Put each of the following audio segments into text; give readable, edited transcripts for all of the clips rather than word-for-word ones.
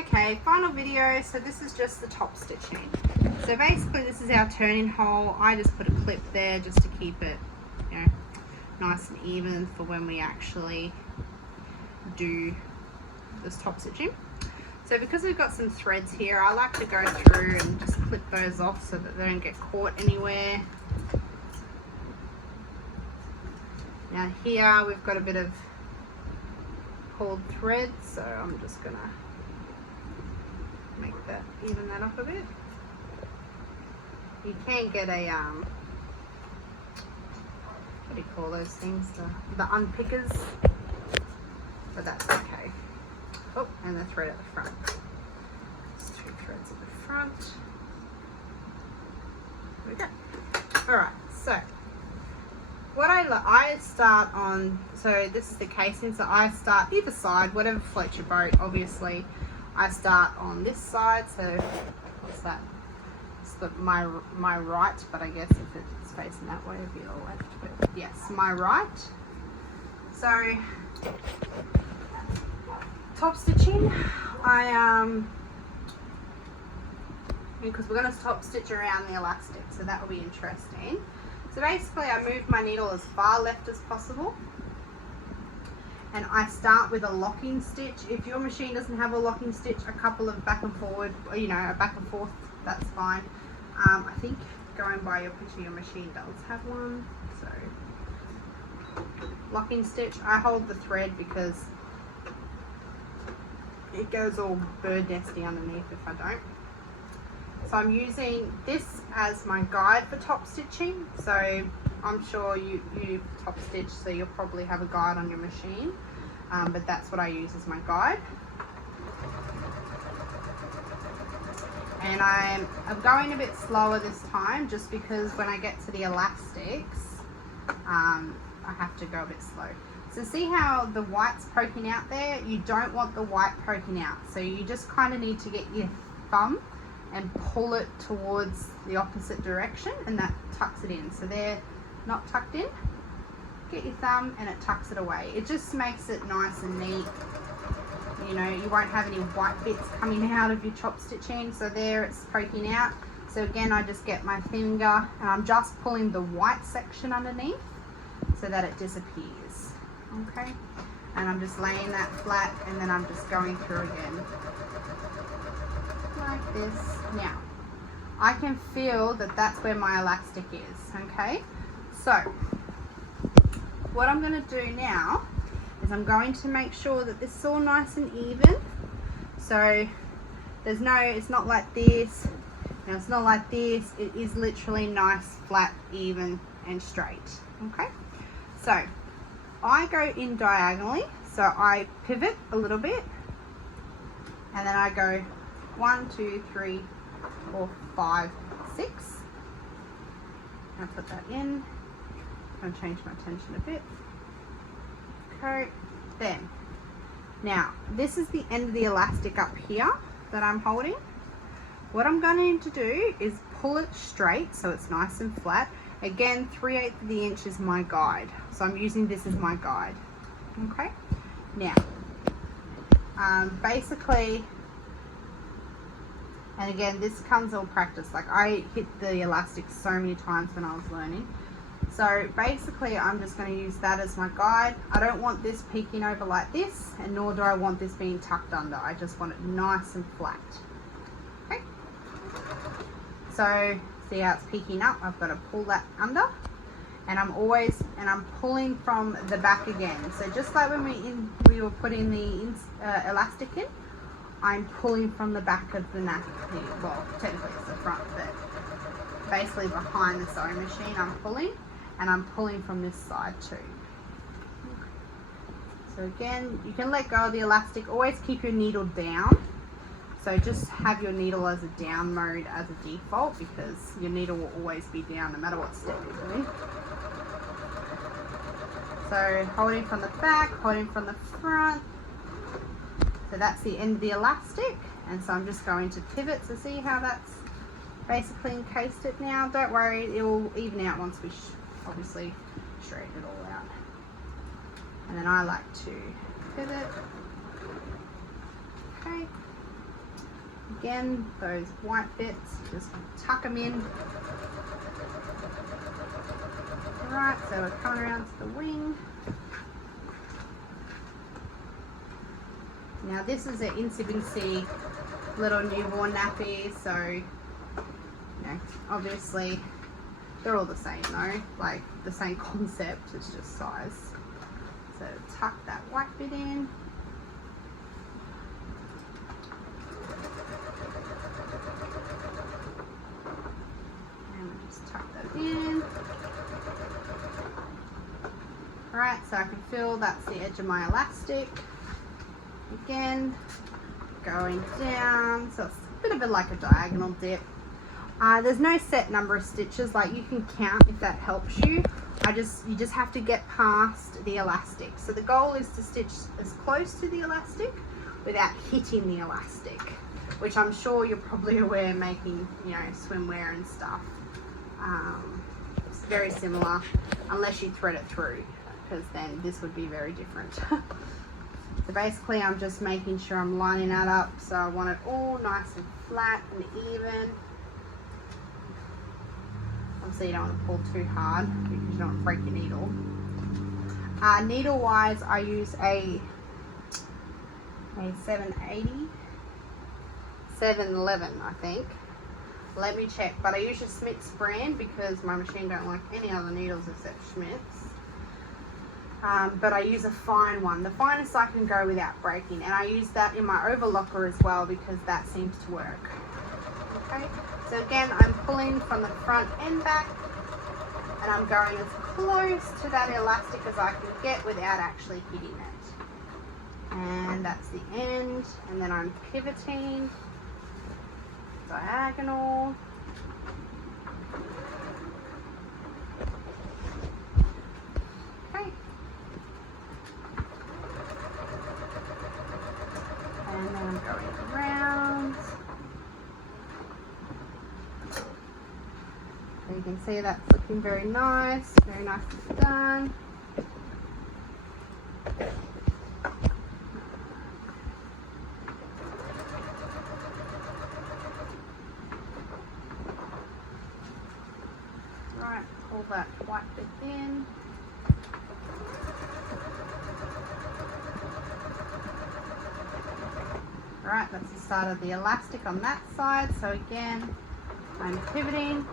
Okay, final video. So this is just the top stitching. So basically this is our turning hole. I just put a clip there just to keep it, you know, nice and even for when we actually do this top stitching. So because we've got some threads here, I like to go through and just clip those off so that they don't get caught anywhere. Now here we've got a bit of pulled thread, so I'm just gonna make that, even that up a bit. You can get a what do you call those things, the unpickers, but that's okay. Oh, and the thread at the front. There's 2 threads at the front. There we go. All right, so what I start on, so this is the casing, so I start either side, whatever floats your boat, obviously. I start on this side, so what's that? It's my right, but I guess if it's facing that way, it'd be the left, but yes, my right. So, top stitching, because we're going to top stitch around the elastic, so that will be interesting. So basically I move my needle as far left as possible, and I start with a locking stitch. If your machine doesn't have a locking stitch, a couple of back and forward, or, you know, a back and forth, that's fine. I think going by your picture, your machine does have one. So locking stitch, I hold the thread because it goes all bird nesty underneath if I don't. So I'm using this as my guide for top stitching. So I'm sure you top stitch, so you'll probably have a guide on your machine, but that's what I use as my guide. And I'm going a bit slower this time just because when I get to the elastics, I have to go a bit slow. So see how the white's poking out there? You don't want the white poking out. So you just kind of need to get your thumb and pull it towards the opposite direction, and that tucks it in. So they're not tucked in. Get your thumb and it tucks it away. It just makes it nice and neat. You know, you won't have any white bits coming out of your chop stitching. So there it's poking out. So again, I just get my finger and I'm just pulling the white section underneath so that it disappears. Okay, and I'm just laying that flat, and then I'm just going through again like this. Now I can feel that that's where my elastic is. Okay, so what I'm going to do now is I'm going to make sure that this is all nice and even. So there's no, it's not like this, now it's not like this, it is literally nice, flat, even and straight. Okay, so I go in diagonally, so I pivot a little bit, and then I go 1, 2, 3, 4, 5, 6. I put that in. I'm going to change my tension a bit. Okay, then. Now, this is the end of the elastic up here that I'm holding. What I'm going to do is pull it straight so it's nice and flat. Again, 3/8 of the inch is my guide. So I'm using this as my guide. Okay, now, basically, and again, this comes all practice. Like I hit the elastic so many times when I was learning. So basically I'm just going to use that as my guide. I don't want this peeking over like this, and nor do I want this being tucked under. I just want it nice and flat. Okay. So see how it's peeking up? I've got to pull that under, and I'm pulling from the back again. So just like when we were putting the elastic in, I'm pulling from the back of the nappy. Well, technically it's the front, but basically behind the sewing machine I'm pulling, and I'm pulling from this side too. So again, you can let go of the elastic. Always keep your needle down. So just have your needle as a down mode as a default, because your needle will always be down no matter what step you're doing. So holding from the back, holding from the front. So that's the end of the elastic, and so I'm just going to pivot. So see how that's basically encased it now. Don't worry, it will even out once we obviously straighten it all out. And then I like to pivot. Okay. Again, those white bits, just tuck them in. Right, so we're coming around to the wing. Now this is an incy little newborn nappy, so you know, obviously they're all the same though, like the same concept, it's just size. So tuck that white bit in. And we just tuck that in. Alright, so I can feel that's the edge of my elastic. Again, going down, so it's a bit of like a diagonal dip. There's no set number of stitches, like you can count if that helps you. You just have to get past the elastic. So the goal is to stitch as close to the elastic without hitting the elastic, which I'm sure you're probably aware making, you know, swimwear and stuff. It's very similar, unless you thread it through, because then this would be very different. So basically I'm just making sure I'm lining that up, so I want it all nice and flat and even. Obviously you don't want to pull too hard because you don't want to break your needle. Needle wise, I use a 780, 711 I think. Let me check, but I use a Schmidt's brand because my machine don't like any other needles except Schmidt's. But I use a fine one, the finest I can go without breaking, and I use that in my overlocker as well because that seems to work. Okay, so again I'm pulling from the front and back, and I'm going as close to that elastic as I can get without actually hitting it. And that's the end, and then I'm pivoting diagonal. Okay. And then I'm going around. So you can see that's looking very nicely done. Right, pull that white bit in. Alright, that's the start of the elastic on that side. So again, I'm pivoting,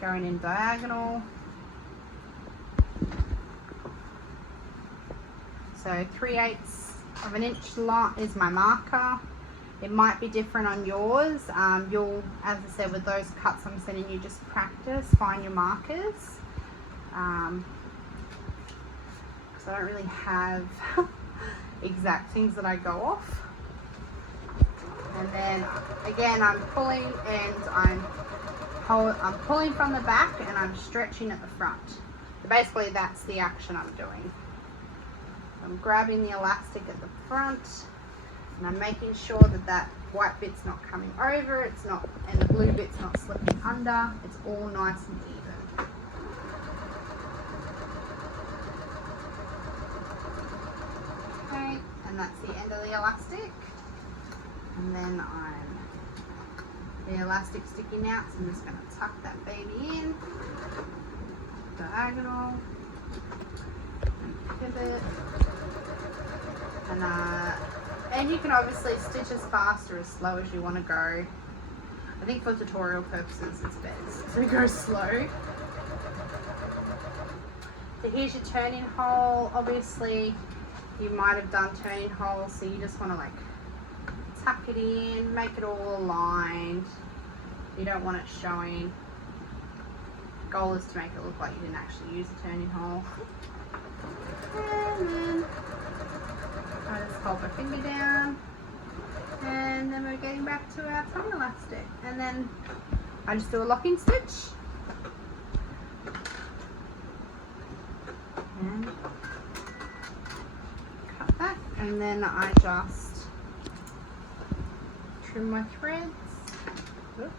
going in diagonal. So 3/8 of an inch long is my marker. It might be different on yours. You'll, as I said, with those cuts I'm sending you, just practice, find your markers. So I don't really have exact things that I go off. And then again I'm pulling, and I'm pulling from the back and I'm stretching at the front. So basically that's the action I'm doing. I'm grabbing the elastic at the front, and I'm making sure that that white bit's not coming over, it's not, and the blue bit's not slipping under. It's all nice and even. Okay, and that's the end of the elastic. And then the elastic sticking out, so I'm just going to tuck that baby in, diagonal, and pivot. And you can obviously stitch as fast or as slow as you want to go. I think for tutorial purposes it's best to go slow. So here's your turning hole. Obviously you might have done turning holes, so you just want to like tuck it in, make it all aligned. You don't want it showing. Goal is to make it look like you didn't actually use a turning hole. And then I just hold my finger down, and then we're getting back to our tongue elastic, and then I just do a locking stitch and cut that, and then I just trim my threads. Oops.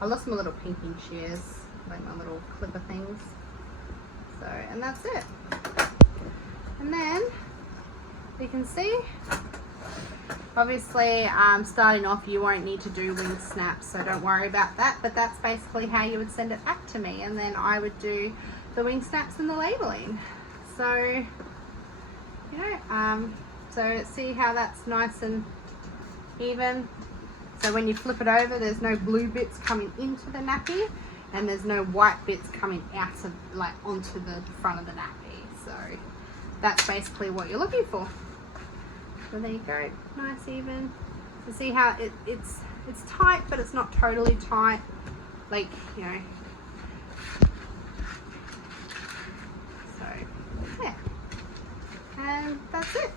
I lost my little pinking shears, like my little clipper things. So, and that's it. And then you can see Obviously, starting off, you won't need to do wing snaps, so don't worry about that, but that's basically how you would send it back to me, and then I would do the wing snaps and the labeling. So, you know, so see how that's nice and even. So when you flip it over, there's no blue bits coming into the nappy, and there's no white bits coming out of, like, onto the front of the nappy. So that's basically what you're looking for. So there you go, nice even. So see how it's tight, but it's not totally tight, like, you know. So yeah, and that's it.